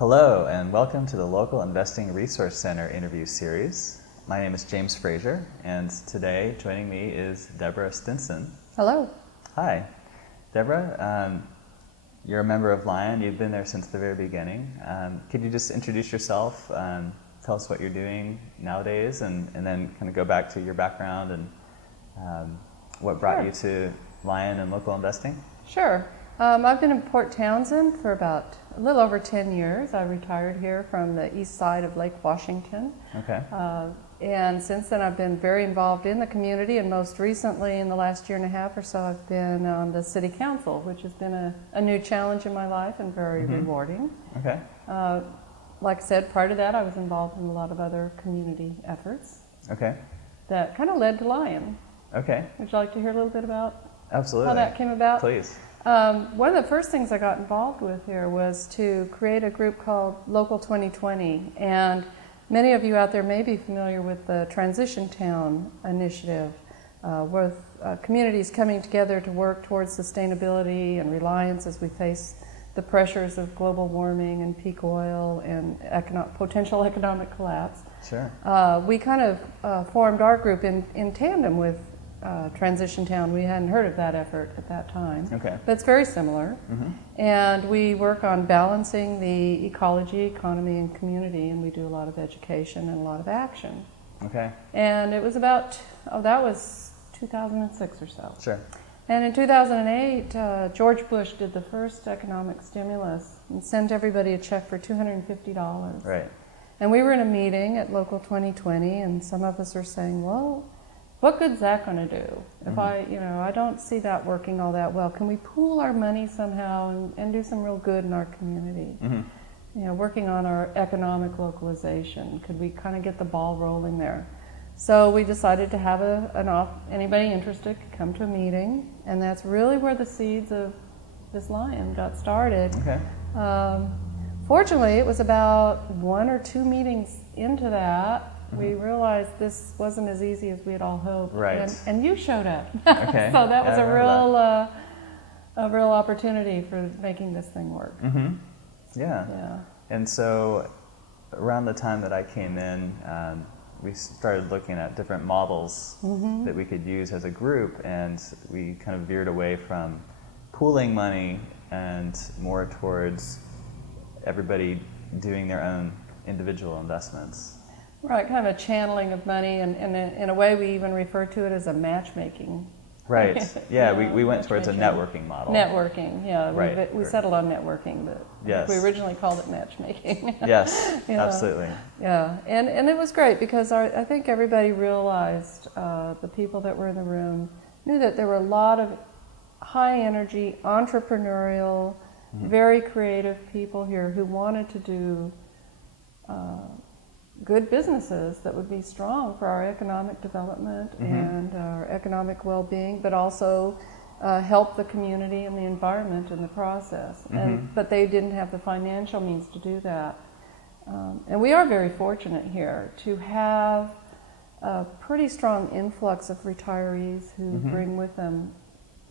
Hello, and welcome to the Local Investing Resource Center interview series. My name is James Frazier, and today joining me is Deborah Stinson. Hello. Hi. Deborah, you're a member of Lion. You've been there since the very beginning. Could you just introduce yourself, tell us what you're doing nowadays, and then kind of go back to your background and what brought you to Lion and local investing? Sure. I've been in Port Townsend for about a little over 10 years. I retired here from the east side of Lake Washington. Okay. And since then I've been very involved in the community, and most recently in the last year and a half or so I've been on the city council, which has been a new challenge in my life and very rewarding. Okay. Like I said, prior to that I was involved in a lot of other community efforts. Okay. That kind of led to Lion. Okay. Would you like to hear a little bit about Absolutely. how that came about? Please. One of the first things I got involved with here was to create a group called Local 2020, and many of you out there may be familiar with the Transition Town initiative, with communities coming together to work towards sustainability and reliance as we face the pressures of global warming and peak oil and potential economic collapse. Sure. We kind of formed our group in tandem with Transition Town. We hadn't heard of that effort at that time. Okay. But it's very similar. And we work on balancing the ecology, economy, and community, and we do a lot of education and a lot of action. Okay. And it was about, that was 2006 or so. Sure. And in 2008, George Bush did the first economic stimulus and sent everybody a check for $250. Right. And we were in a meeting at Local 2020, and some of us are saying, well, what good's that going to do? If I don't see that working all that well. Can we pool our money somehow and do some real good in our community? Working on our economic localization. Could we kind of get the ball rolling there? So we decided to have anybody interested could come to a meeting, and that's really where the seeds of this Lion got started. Okay. Fortunately, it was about 1 or 2 meetings into that we realized this wasn't as easy as we had all hoped. Right. And you showed up. Okay. So that was a real opportunity for making this thing work. Yeah. And so around the time that I came in, we started looking at different models that we could use as a group, and we kind of veered away from pooling money and more towards everybody doing their own individual investments. Right, kind of a channeling of money, and in a way we even refer to it as a matchmaking. Right, yeah, we went towards a networking model. Networking, yeah. Right. We settled on networking, but yes. We originally called it matchmaking. Yes, absolutely. Yeah, and it was great because I think everybody realized, the people that were in the room knew that there were a lot of high energy, entrepreneurial, very creative people here who wanted to do good businesses that would be strong for our economic development and our economic well-being, but also help the community and the environment in the process. But they didn't have the financial means to do that. And we are very fortunate here to have a pretty strong influx of retirees who bring with them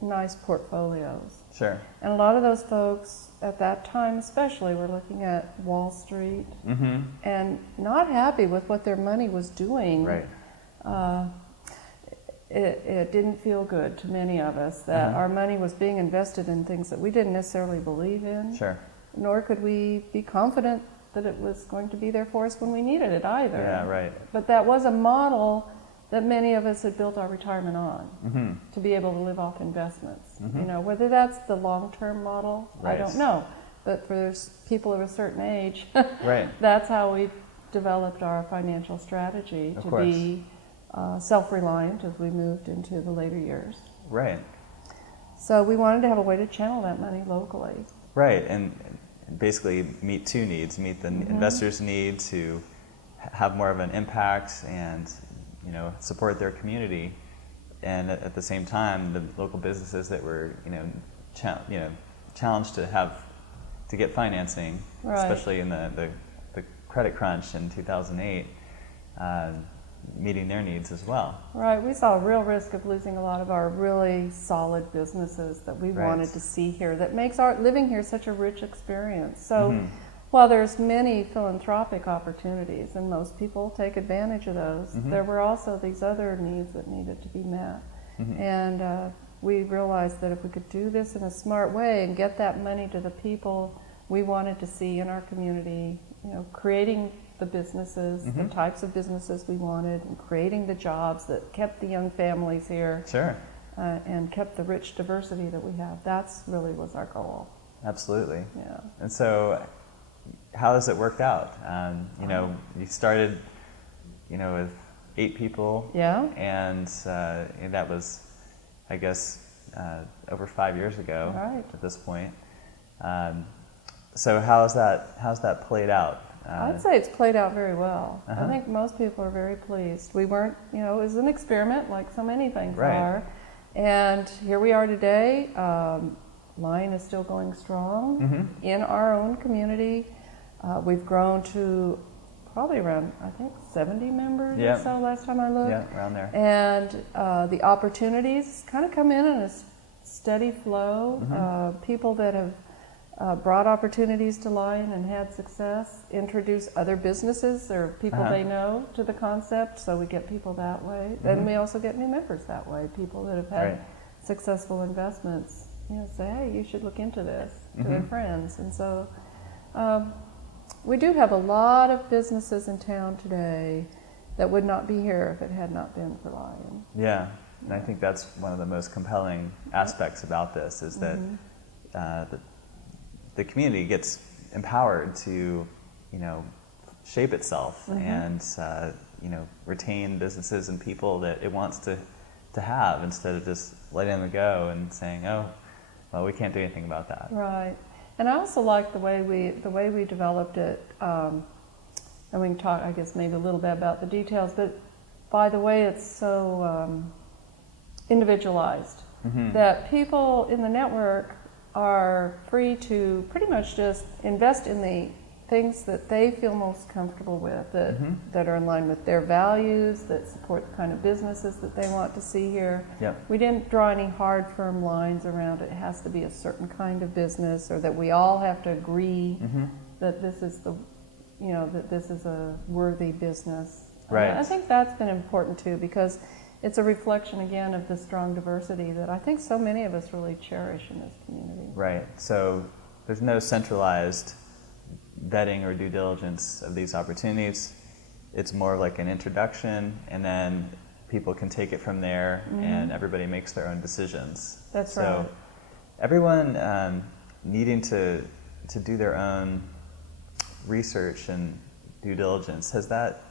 nice portfolios. Sure. And a lot of those folks at that time especially were looking at Wall Street and not happy with what their money was doing. Right. It didn't feel good to many of us that our money was being invested in things that we didn't necessarily believe in. Sure. Nor could we be confident that it was going to be there for us when we needed it either. Yeah, right. But that was a model that many of us had built our retirement on, to be able to live off investments. Whether that's the long-term model, right. I don't know. But for people of a certain age, right. That's how we developed our financial strategy to be self-reliant as we moved into the later years. Right. So we wanted to have a way to channel that money locally. Right, and basically meet two needs. Meet the investors' need to have more of an impact and support their community, and at the same time, the local businesses that were, challenged to get financing, right. Especially in the credit crunch in 2008, meeting their needs as well. Right, we saw a real risk of losing a lot of our really solid businesses that we right. wanted to see here. That makes our living here such a rich experience. So Well, there's many philanthropic opportunities, and most people take advantage of those. There were also these other needs that needed to be met. And we realized that if we could do this in a smart way and get that money to the people we wanted to see in our community, you know, creating the businesses, the types of businesses we wanted, and creating the jobs that kept the young families here, and kept the rich diversity that we have. That's really was our goal. Absolutely. Yeah. And so, how has it worked out? You know, you started, you know, with 8 people. Yeah. And that was, I guess, over 5 years ago. Right. At this point. So how's that played out? I'd say it's played out very well. I think most people are very pleased. We weren't, you know, it was an experiment like so many things are. And here we are today. Lion is still going strong in our own community. We've grown to probably around, I think, 70 members or so last time I looked. Yeah, around there. And the opportunities kind of come in a steady flow. People that have brought opportunities to Lion and had success, introduce other businesses or people they know to the concept, so we get people that way. Then we also get new members that way, people that have had successful investments, you know, say, hey, you should look into this to their friends. And so we do have a lot of businesses in town today that would not be here if it had not been for Lion. Yeah, and I think that's one of the most compelling aspects about this is that the community gets empowered to, you know, shape itself and, you know, retain businesses and people that it wants to have instead of just letting them go and saying, oh, well, we can't do anything about that. Right. And I also like the way we developed it, and we can talk, I guess, maybe a little bit about the details, but by the way it's so individualized, that people in the network are free to pretty much just invest in the things that they feel most comfortable with, that are in line with their values, that support the kind of businesses that they want to see here. We didn't draw any hard, firm lines around it. It has to be a certain kind of business, or that we all have to agree that this is the, you know, that this is a worthy business. I think that's been important too, because it's a reflection again of the strong diversity that I think so many of us really cherish in this community. Right. So there's no centralized vetting or due diligence of these opportunities. It's more like an introduction, and then people can take it from there, and everybody makes their own decisions. That's so right. Everyone needing to do their own research and due diligence, has that,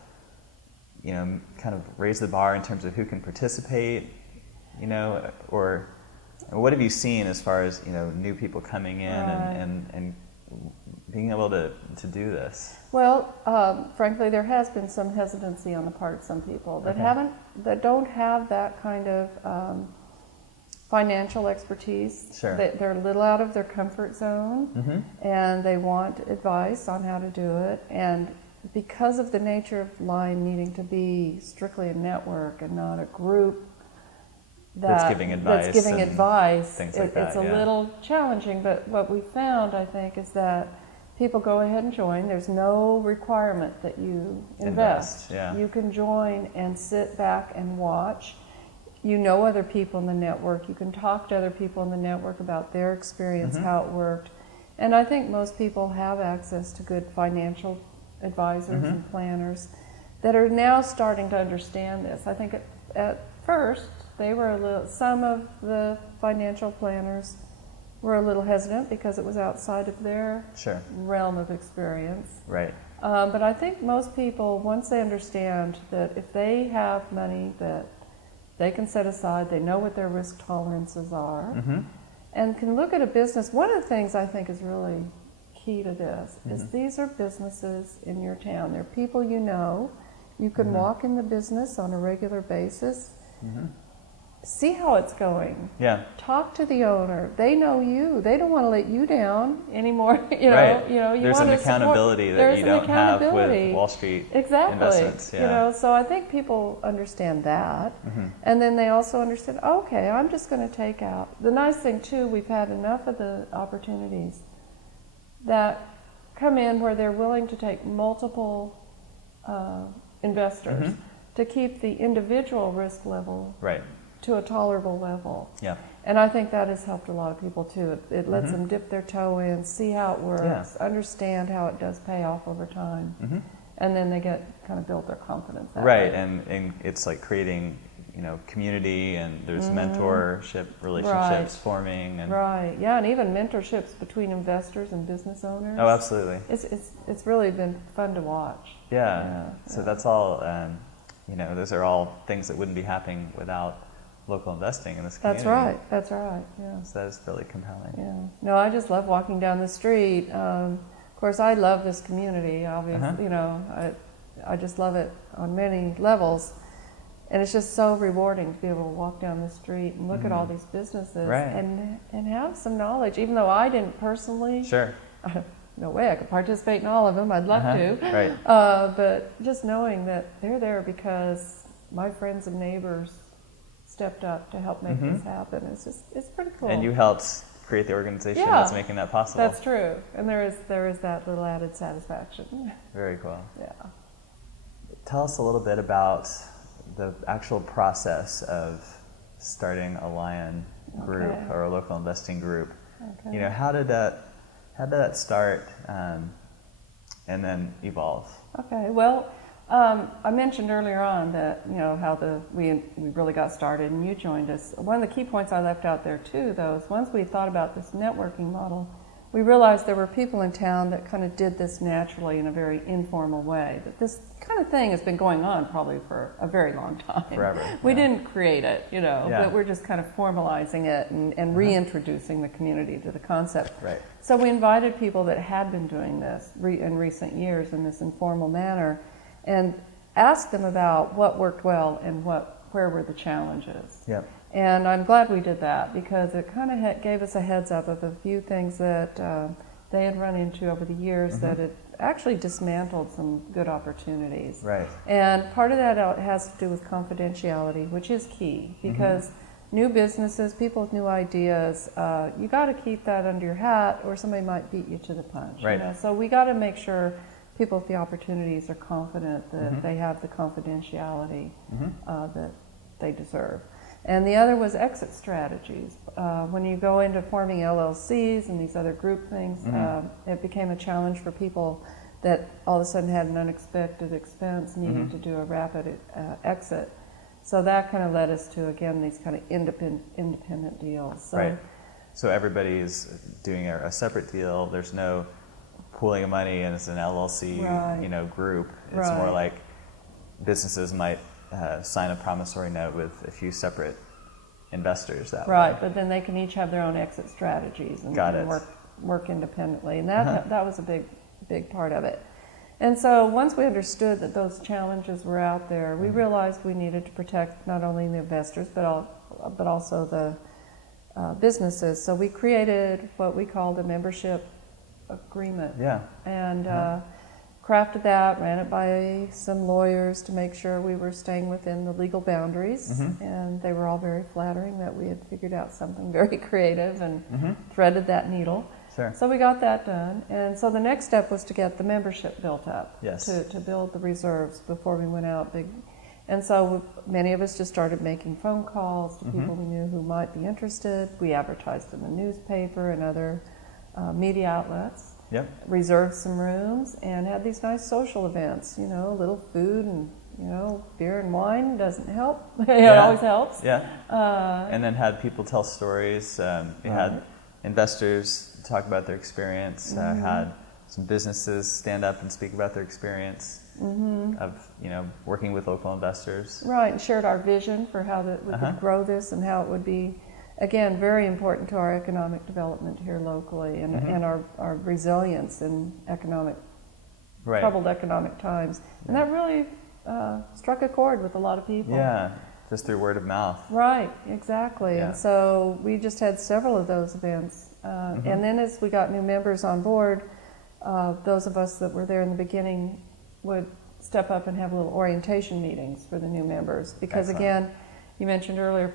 you know, kind of raised the bar in terms of who can participate, you know, or what have you seen as far as, you know, new people coming in and being able to do this? Well, frankly, there has been some hesitancy on the part of some people that don't have that kind of financial expertise. They're a little out of their comfort zone, and they want advice on how to do it. And because of the nature of Lion needing to be strictly a network and not a group that's giving advice, things like that, it's a little challenging. But what we found, I think, is that people go ahead and join. There's no requirement that you invest. You can join and sit back and watch. You know other people in the network. You can talk to other people in the network about their experience, how it worked. And I think most people have access to good financial advisors and planners that are now starting to understand this. I think at first they were some of the financial planners were a little hesitant because it was outside of their realm of experience. But I think most people, once they understand that if they have money that they can set aside, they know what their risk tolerances are, and can look at a business. One of the things I think is really key to this is these are businesses in your town. They're people you know. You can walk in the business on a regular basis, see how it's going. Talk to the owner. They know you. They don't want to let you down anymore. You know, there's an accountability that you don't have with Wall Street investments. You know, so I think people understand that, and then they also understand. Okay, I'm just going to take out. The nice thing too, we've had enough of the opportunities that come in where they're willing to take multiple investors to keep the individual risk level to a tolerable level. Yeah. And I think that has helped a lot of people too. It lets them dip their toe in, see how it works, understand how it does pay off over time, and then they kind of build their confidence that way. And it's like creating, community, and there's mentorship relationships forming, and and even mentorships between investors and business owners. Oh, absolutely. It's really been fun to watch. So that's all. Those are all things that wouldn't be happening without local investing in this community. That's right. Yeah. So that's really compelling. Yeah. No, I just love walking down the street. Of course, I love this community. Obviously, I just love it on many levels. And it's just so rewarding to be able to walk down the street and look at all these businesses and have some knowledge, even though I didn't personally. Sure. No way I could participate in all of them. I'd love to. Right. But just knowing that they're there because my friends and neighbors stepped up to help make this happen. It's pretty cool. And you helped create the organization that's making that possible. That's true. And there is that little added satisfaction. Very cool. Yeah. Tell us a little bit about the actual process of starting a Lion group or a local investing group. Okay. How did that start and then evolve? Okay. Well, I mentioned earlier on that how we really got started and you joined us. One of the key points I left out there too, though, is once we thought about this networking model, we realized there were people in town that kind of did this naturally in a very informal way. That this kind of thing has been going on probably for a very long time. Forever. We didn't create it, but we're just kind of formalizing it and reintroducing the community to the concept. Right. So we invited people that had been doing this in recent years in this informal manner, and asked them about what worked well and where were the challenges. Yep. And I'm glad we did that because it kind of gave us a heads up of a few things that they had run into over the years that had actually dismantled some good opportunities. Right. And part of that has to do with confidentiality, which is key because new businesses, people with new ideas, you got to keep that under your hat or somebody might beat you to the punch. Right. So we got to make sure people with the opportunities are confident that they have the confidentiality that they deserve. And the other was exit strategies. When you go into forming LLCs and these other group things, it became a challenge for people that all of a sudden had an unexpected expense needing to do a rapid exit. So that kind of led us to, again, these kind of independent deals. So, right. So everybody is doing a separate deal. There's no pooling of money and it's an LLC group. It's more like businesses might sign a promissory note with a few separate investors that way. Right, but then they can each have their own exit strategies and work independently. And that was a big part of it. And so once we understood that those challenges were out there, we realized we needed to protect not only the investors but also the businesses. So we created what we called a membership agreement. Yeah. And crafted that, ran it by some lawyers to make sure we were staying within the legal boundaries, and they were all very flattering that we had figured out something very creative and threaded that needle. Sure. So we got that done, and so the next step was to get the membership built up, yes, to build the reserves before we went out big. And so many of us just started making phone calls to people we knew who might be interested. We advertised in the newspaper and other media outlets. Yep. Reserved some rooms and had these nice social events, a little food and, beer and wine doesn't help. It always helps. Yeah. And then had people tell stories. We had investors talk about their experience, had some businesses stand up and speak about their experience of, working with local investors. Right, and shared our vision for how we could grow this and how it would be, again, very important to our economic development here locally and our resilience in troubled economic times. And that really struck a chord with a lot of people. Yeah, just through word of mouth. Right, exactly. Yeah. And so we just had several of those events. And then as we got new members on board, those of us that were there in the beginning would step up and have little orientation meetings for the new members. Because again, you mentioned earlier,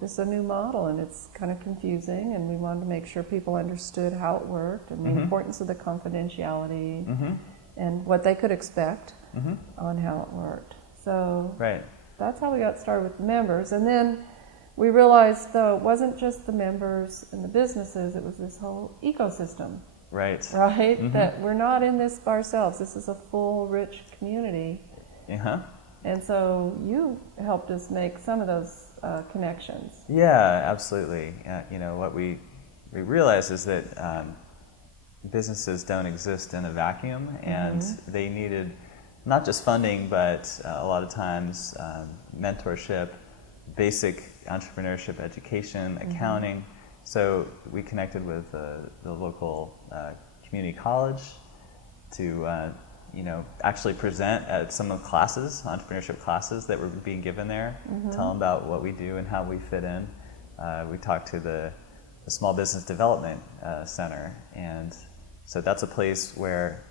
this is a new model and it's kind of confusing, and we wanted to make sure people understood how it worked and the importance of the confidentiality and what they could expect on how it worked. So that's how we got started with the members. And then we realized, though, it wasn't just the members and the businesses, it was this whole ecosystem. Right? That we're not in this by ourselves. This is a full, rich community. And so you helped us make some of those connections. Yeah, absolutely. What we realized is that businesses don't exist in a vacuum, and they needed not just funding, but a lot of times mentorship, basic entrepreneurship education, accounting. So we connected with the local community college to actually present at some of the classes, entrepreneurship classes that were being given there, tell them about what we do and how we fit in. We talked to the Small Business Development Center, and so that's a place where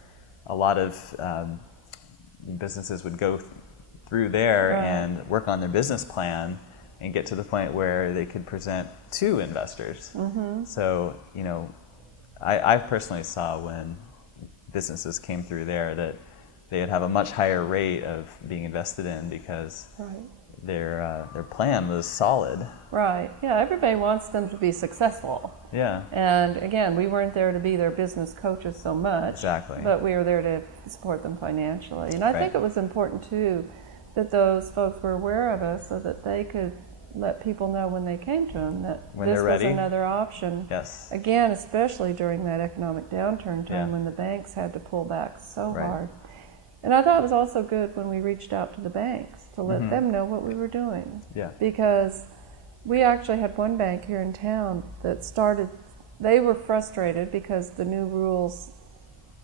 a lot of businesses would go through there and work on their business plan and get to the point where they could present to investors. So, I personally saw when businesses came through there that they'd have a much higher rate of being invested in because their plan was solid. Right. Yeah, everybody wants them to be successful. Yeah. And again, we weren't there to be their business coaches so much. Exactly. But we were there to support them financially. And I think it was important too that those folks were aware of us so that they could let people know when they came to them that this was another option. Yes. Again, especially during that economic downturn time when the banks had to pull back so hard. And I thought it was also good when we reached out to the banks to let them know what we were doing. Yeah. Because we actually had one bank here in town that they were frustrated because the new rules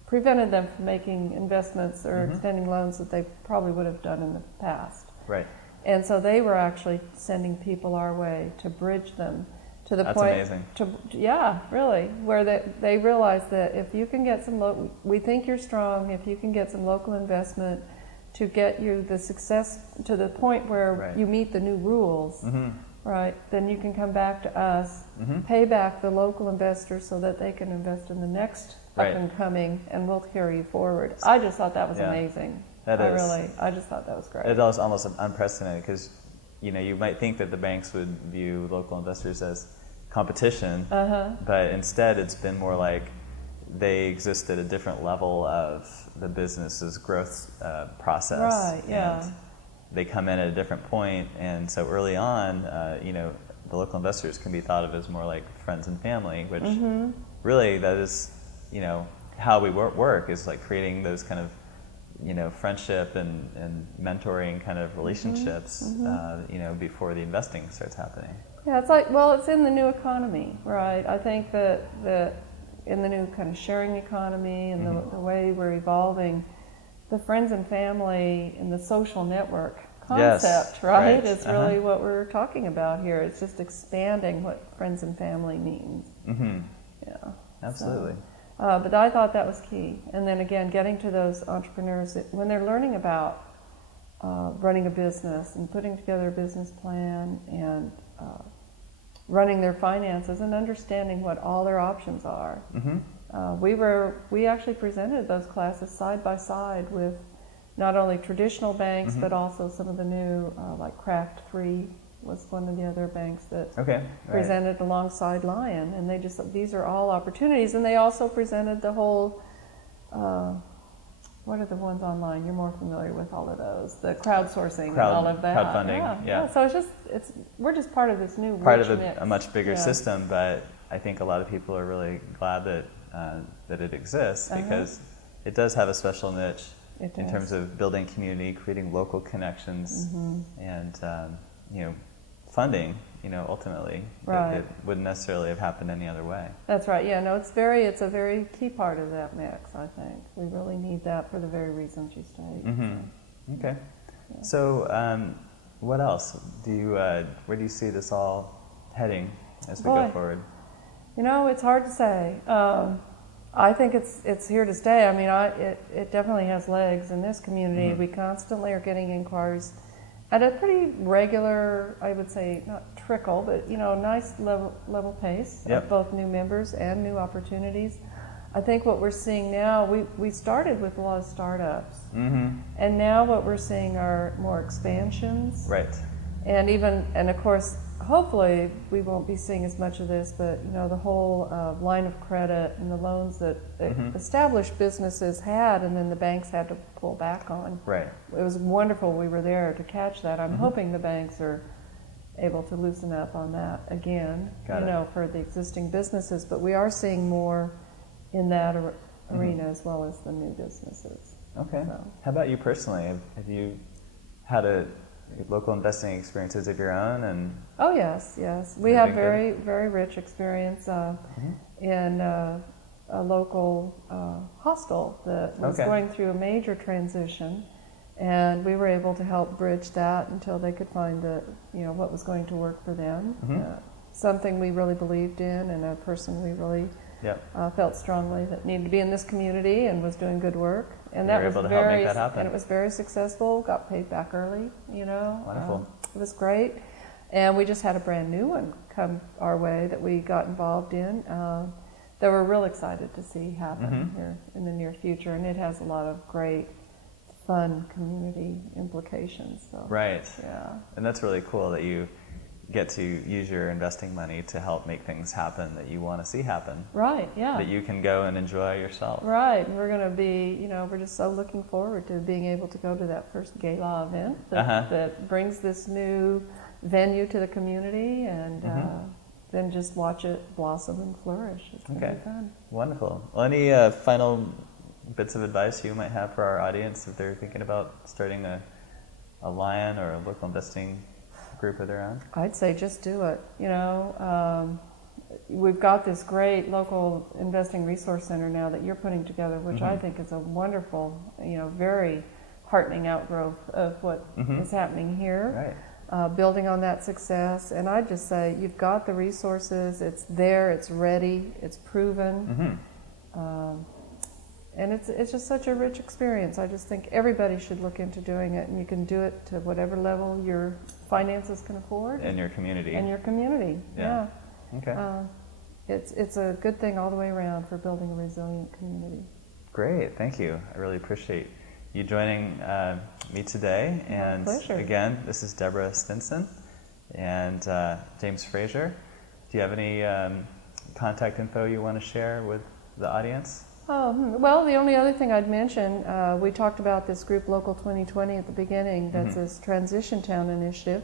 prevented them from making investments or extending loans that they probably would have done in the past. Right. And so they were actually sending people our way to bridge them to the point. That's amazing. Really, where they realized that if you can get we think you're strong, if you can get some local investment to get you the success to the point where you meet the new rules, then you can come back to us, pay back the local investors so that they can invest in the next up and coming, and we'll carry you forward. I just thought that was amazing. I just thought that was great. It was almost unprecedented because, you might think that the banks would view local investors as competition, but instead it's been more like they exist at a different level of the business's growth process. Right, yeah. And they come in at a different point, and so early on, the local investors can be thought of as more like friends and family, which really that is, how we work is like creating those kind of friendship and mentoring kind of relationships, before the investing starts happening. Yeah, it's like, it's in the new economy, right? I think that in the new kind of sharing economy and the way we're evolving, the friends and family and the social network concept, is really what we're talking about here. It's just expanding what friends and family means. Yeah, absolutely. But I thought that was key. And then again, getting to those entrepreneurs when they're learning about running a business and putting together a business plan and running their finances and understanding what all their options are. We actually presented those classes side by side with not only traditional banks, but also some of the new, like Craft Free was one of the other banks that presented alongside Lion, and these are all opportunities. And they also presented the whole, what are the ones online? You're more familiar with all of those, the crowdsourcing and all of that. Crowdfunding, yeah. So we're just part of this new part of a much bigger system, but I think a lot of people are really glad that it exists because it does have a special niche in terms of building community, creating local connections, and funding. Ultimately, it wouldn't necessarily have happened any other way. That's right. Yeah. No, it's a very key part of that mix. I think we really need that for the very reasons you state. Okay. Yeah. So, what else where do you see this all heading as we go forward? It's hard to say. I think it's here to stay. I mean, it definitely has legs in this community. We constantly are getting inquiries at a pretty regular, I would say, not trickle, but nice level pace Yep. of both new members and new opportunities. I think what we're seeing now, we started with a lot of startups, and now what we're seeing are more expansions. Right. And of course, hopefully we won't be seeing as much of this, but the whole line of credit and the loans that established businesses had, and then the banks had to pull back on. Right. It was wonderful we were there to catch that. I'm hoping the banks are able to loosen up on that again, for the existing businesses. But we are seeing more in that arena as well as the new businesses. Okay. So. How about you personally? Have you had local investing experiences of your own? And oh yes. We have very, very rich experience in a local hostel that was going through a major transition, and we were able to help bridge that until they could find what was going to work for them. Something we really believed in, and a person we really felt strongly that needed to be in this community and was doing good work. And that was able to help make that happen. And it was very successful. Got paid back early. Wonderful. It was great. And we just had a brand new one come our way that we got involved in. That we're real excited to see happen here in the near future. And it has a lot of great, fun community implications. So, right. Yeah. And that's really cool that you get to use your investing money to help make things happen that you want to see happen. Right, yeah. That you can go and enjoy yourself. Right, and we're going to be, we're just so looking forward to being able to go to that first gala event that brings this new venue to the community, and then just watch it blossom and flourish. It's going to be fun. Wonderful. Well, any final bits of advice you might have for our audience if they're thinking about starting a Lion or a local investing group of their own? I'd say just do it. We've got this great local investing resource center now that you're putting together, which I think is a wonderful, very heartening outgrowth of what is happening here. Right. Building on that success. And I'd just say you've got the resources, it's there, it's ready, it's proven. And it's just such a rich experience. I just think everybody should look into doing it, and you can do it to whatever level your finances can afford. In your community. Yeah. Okay. It's a good thing all the way around for building a resilient community. Great, thank you. I really appreciate you joining me today. And pleasure. Again, this is Deborah Stinson and James Frazier. Do you have any contact info you want to share with the audience? Well, the only other thing I'd mention, we talked about this group Local 2020 at the beginning. That's this Transition Town initiative.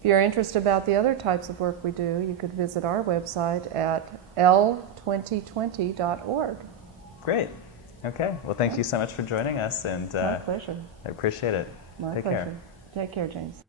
If you're interested about the other types of work we do, you could visit our website at l2020.org. Great. Okay. Well, thank you so much for joining us, and My pleasure. I appreciate it. My Take pleasure. care. Take care, James.